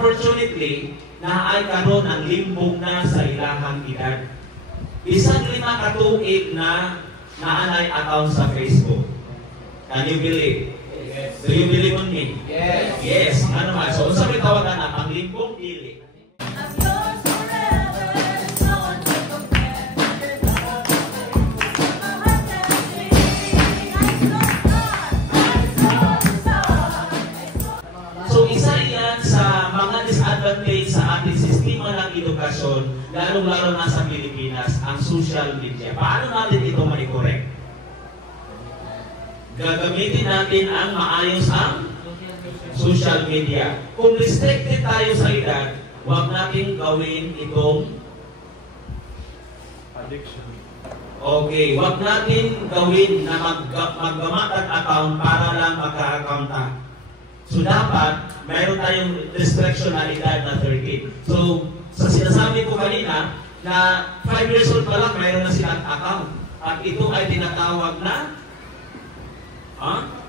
unfortunately, na ay karon ang limbong na sa ilahang edad. Isang 5 katuig na naanay account sa Facebook. Can you believe? Yes. Do you believe on me? Yes. Yes. Ano man? So, unsa may tawagan na ang limbong dili? So, isa yan sa mga disadvantage sa ating sistema ng edukasyon, lalong-lalo na sa Pilipinas, ang social media. Paano natin ito mai-correct? Gagamitin natin ang maayos ang social media. Kung restricted tayo sa edad, huwag natin gawin itong Addiction. okay, huwag natin gawin na maggamat ang account para lang magka-account ka. So dapat, mayroon tayong restriction na edad na 13. So, sa sinasabi ko kanina, na 5 years old pa lang, mayroon na silang account. At ito ay tinatawag na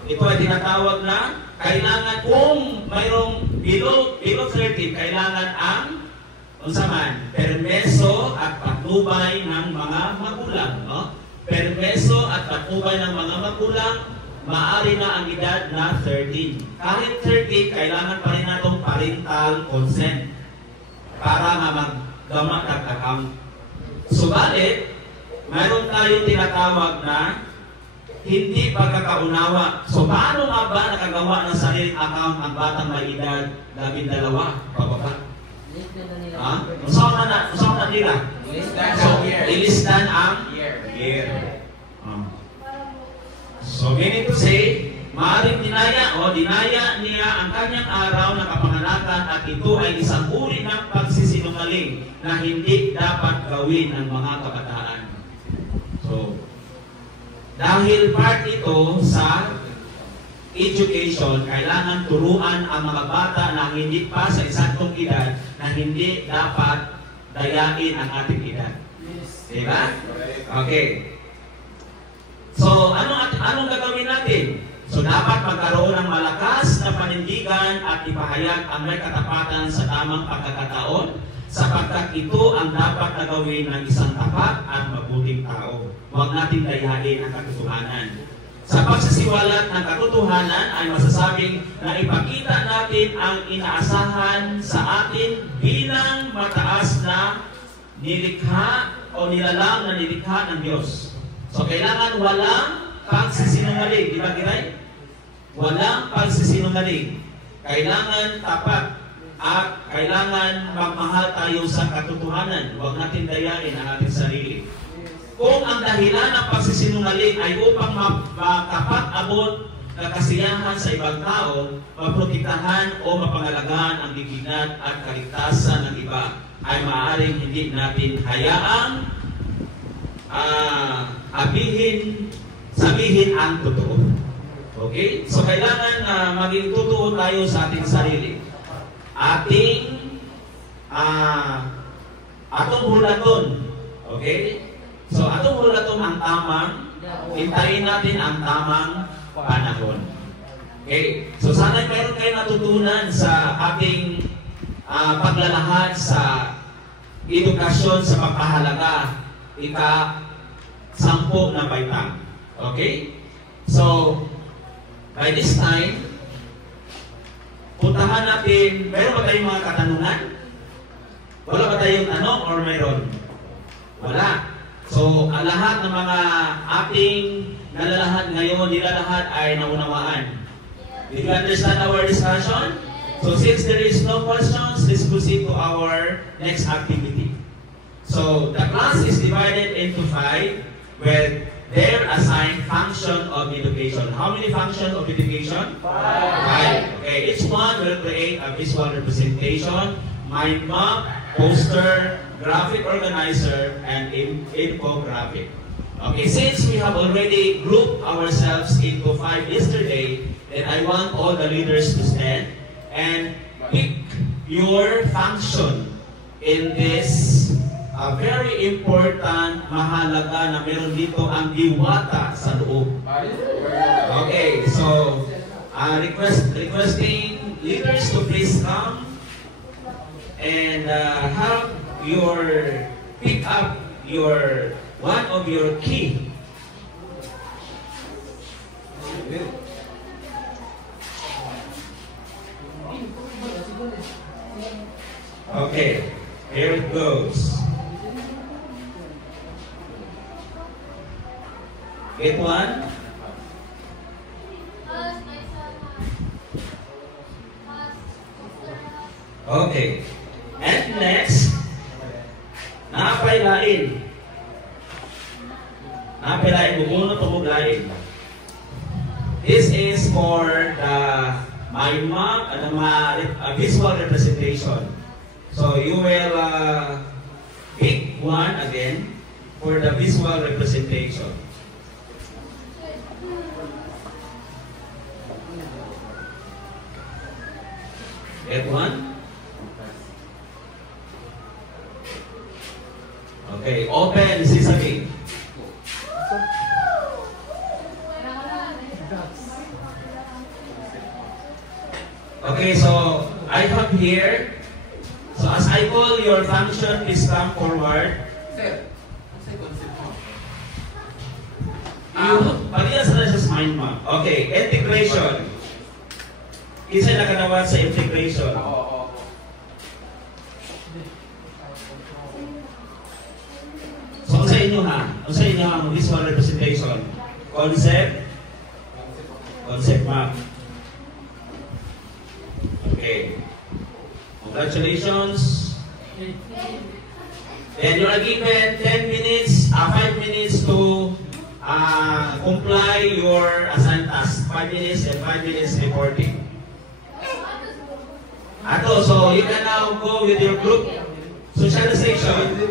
ito ay tinatawag na kailangan kung mayroong below 30, kailangan ang unsaman, permeso at patnubay ng mga magulang. No? Permeso at patnubay ng mga magulang, maaari na ang edad na 13. Kahit 30, kailangan pa rin natong parental consent para maggamat at account. Subalit, mayroon tayong tinatawag na hindi pagkakaunawa. So, paano nga ba nakagawa ng sariling account ang batang may edad 12 pababa? Usaw na nila. So, ilistan ang year. So, meaning to say, maaaring dinaya niya ang kanyang araw na kapanganakan at ito ay isang uri ng pagsisinungaling na hindi dapat gawin ng mga kabataan. So, dahil part ito sa education, kailangan turuan ang mga bata na hindi pa sa eksaktong edad na hindi dapat dayain ang ating edad. Diba? Okay. So, anong gagawin natin? So, dapat magkaroon ng malakas na panindigan at ipahayag ang may katapatan sa tamang pagkakataon sapagkat ito ang dapat na gawin ng isang tapat at mabuting tao. Huwag natin dayain ang katotohanan. Sa pagsisiwalat ng katotohanan ay masasabing na ipakita natin ang inaasahan sa atin bilang mataas na nilikha o nilalang na nilikha ng Diyos. So, kailangan walang pagsisinungaling. Di ba, Giray? Walang pagsisinungaling. Kailangan tapat. At kailangan magmahal tayo sa katotohanan. Huwag natin dayain ang ating sarili. Kung ang dahilan ng pagsisinungaling ay upang makapat-abot na kasiyahan sa ibang tao, maprotektahan o mapangalagahan ang dignidad at kaligtasan ng iba, ay maaaring hindi natin hayaang sabihin ang totoo. Okay? So kailangan maging totoo tayo sa ating sarili. Atong hulaton. Okay? So, atong hulaton ang tamang, hintayin natin ang tamang panahon. Okay? So, sana mayroon kayo natutunan sa ating paglalahad sa edukasyon sa pagpahalaga. Ika-10 na baitang. Okay? So, by this time, puntahan natin, meron ba tayong mga katanungan? Wala ba tayong tanong or meron? Wala. So, ang lahat ng mga ating nalalahad ngayon, nilalahad ay naunawaan. Did you understand our discussion? So, since there is no questions, let's proceed to our next activity. So, the class is divided into 5 with their assigned function of education. How many functions of education? 5. Okay, each one will create a visual representation, mind map, poster, graphic organizer, and infographic. Okay, since we have already grouped ourselves into 5 yesterday, then I want all the leaders to stand and pick your function in this very important, mahalaga na meron dito ang diwata sa loob. Okay, so requesting leaders to please come and have your pick up your one of your key. Okay, here it goes. Get one? Okay. And next, napailain. Napailain, bubunot o buglain. This is for the mind map and the visual representation. So you will pick one again for the visual representation. Get one? Okay, open sesame. Okay, so I have here. So as I call your function, please come forward. Pagila sa mind map. Okay, integration. Isa nakadawat sa integration. So sa inyo ha, sa inyo ang visual representation. Concept map. Okay. Congratulations. Then you are given 10 minutes, 5 minutes to comply your assigned task. 5 minutes and 5 minutes reporting. So you can now go with your group socialization.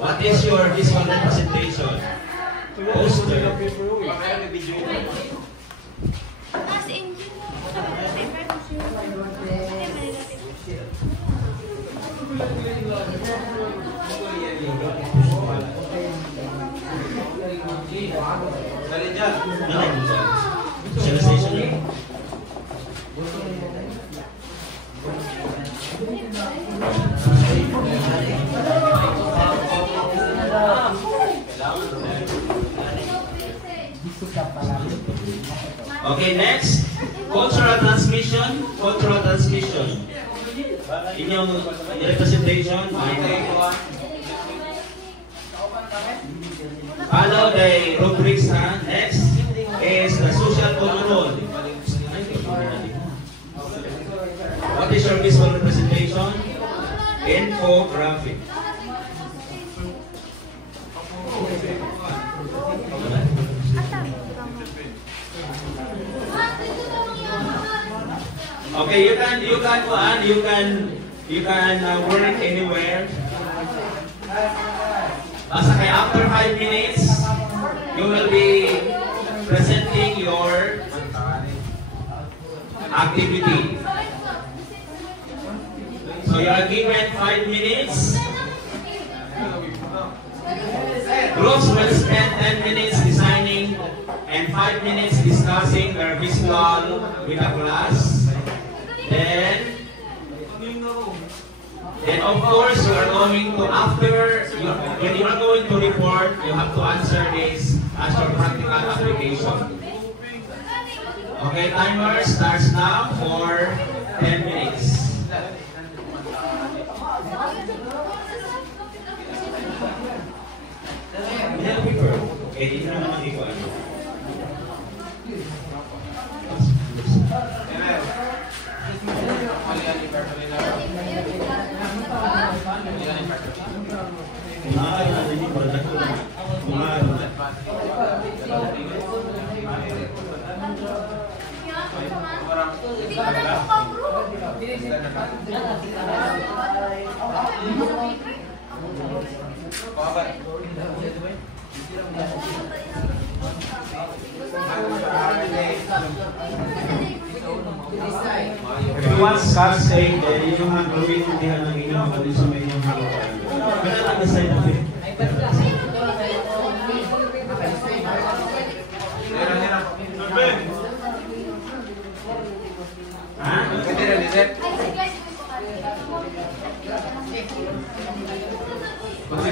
What is your visual representation? Poster. Socialization. Okay, next, cultural transmission. Cultural transmission. Inyong representation. Follow the rubrics. Next is the social control. What is your visual representation? Infographic. Okay, you can work anywhere. Basta kaya after 5 minutes, you will be presenting your activity. So you are given 5 minutes. Groups will spend 10 minutes designing and 5 minutes discussing their visual with the class. Then of course you are going to when you are going to report, you have to answer this as your practical application. Okay, timer starts now for 10 minutes. Okay, dito naman ikaw. Once Scott said that you don't have to wait to get an email for this many of you. But I like the side of it.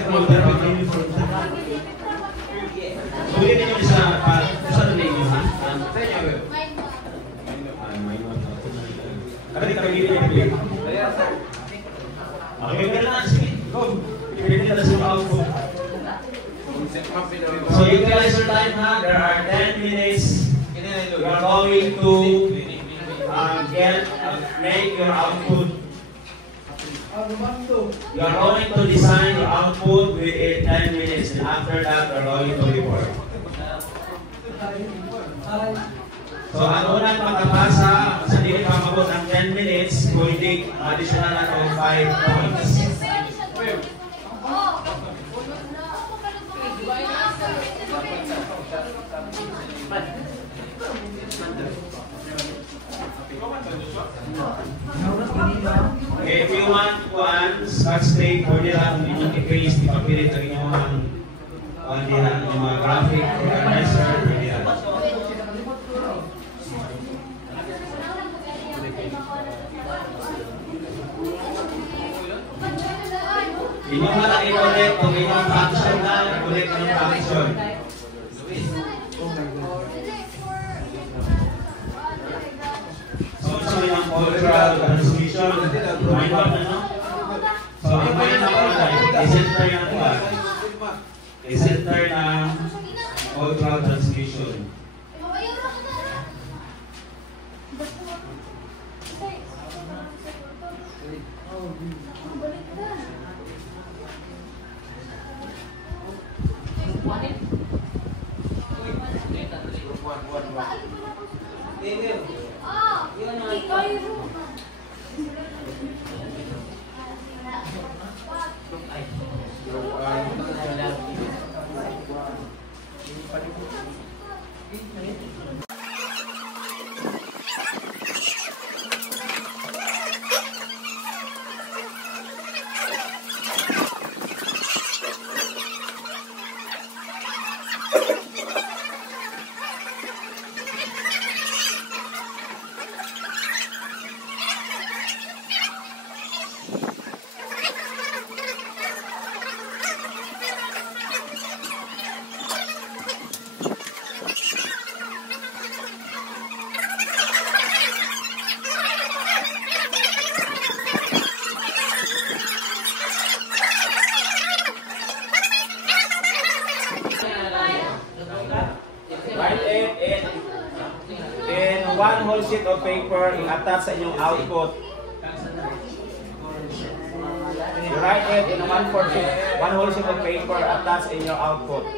mag-order ang uniform. Tuloy ninyo isa sa ninyo, ha? Kami kagili niyo. Okay, kaya na. Sige, go. Pipili na sa output. So utilize your time, ha? There are 10 minutes. You are going to make your output. You are going to design your output within 10 minutes, and after that, you are going to report. So, ang unang pagkabasa, sa hindi pa mabot ng 10 minutes, pwede additional na ng 5 points. Okay, if you want scotch tape, pwede lang inyong i-paste, ipapilit ang inyong mga graphic organizer, pwede lang. Inyong mga i-collect kung inyong function na, i-collect inyong function. So yung cultural transmission, mind out na, no? So ang mind out na, i-center yung one. I-center ng cultural transmission. One whole sheet of paper, i-attach sa inyong output. You write it in one whole sheet of paper, attach in your output.